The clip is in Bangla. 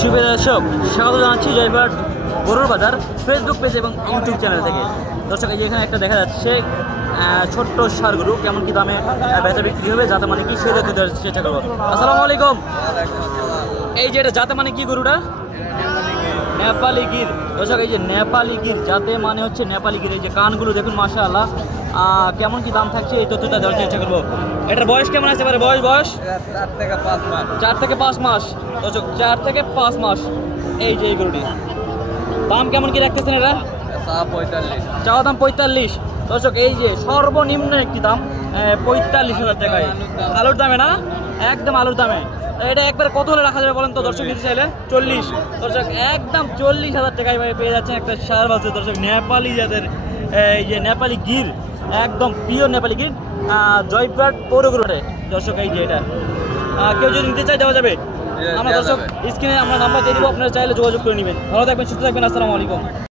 সুপ্রিয় দর্শক, স্বাগত জানাচ্ছি জয়পুরহাট গরুর বাজার ফেসবুক পেজ এবং ইউটিউব চ্যানেল থেকে। দর্শক, এই যে এখানে একটা দেখা যাচ্ছে ছোট্ট ষাঁড় গরু, কেমন কি দামে বেচা বিক্রি হবে, যাতে মানে কি সেটা দিতে চেষ্টা করবো। আসসালামু আলাইকুম। এই যে এটা যাতে মানে কি গরুটা? নেপালি গির। দর্শক, এই যে নেপালি গির জাতে মানে হচ্ছে নেপালি গির। এই যে কানগুলো দেখুন, মাশাআল্লাহ। কেমন কি দাম থাকছে এই তথ্যটা দেওয়ার চেষ্টা করবো। এটার বয়স কেমন আসতে পারে? বয়স 4 থেকে 5 মাস। দর্শক, 4 থেকে 5 মাস। এই যে এই গরুটি দাম কেমন কি রাখতেছেন? এটা চাওয়া দাম 45। দর্শক, এই যে সর্বনিম্ন একটি দাম 45,000 টাকায়। আলুর দামে না, একদম আলুর দামে। এটা একবারে কত হলে রাখা যাবে বলেন তো? দর্শক নিতে চাইলে 40। দর্শক, একদম 40,000 টাকায় পেয়ে যাচ্ছেন একটা ষাঁড় বাচ্চা। দর্শক, নেপালি জাতের এই যে নেপালি গির, একদম পিওর নেপালি গির, জয়পুরহাট পৌরগড়ে। দর্শক, এই যে এটা কেউ যদি নিতে চাই দেওয়া যাবে। আমরা দর্শক স্ক্রিনে আমরা নাম্বার দিয়ে দিব, আপনারা চাইলে যোগাযোগ করে নেবেন। ভালো থাকবেন, সুস্থ থাকবেন। আসসালামু আলাইকুম।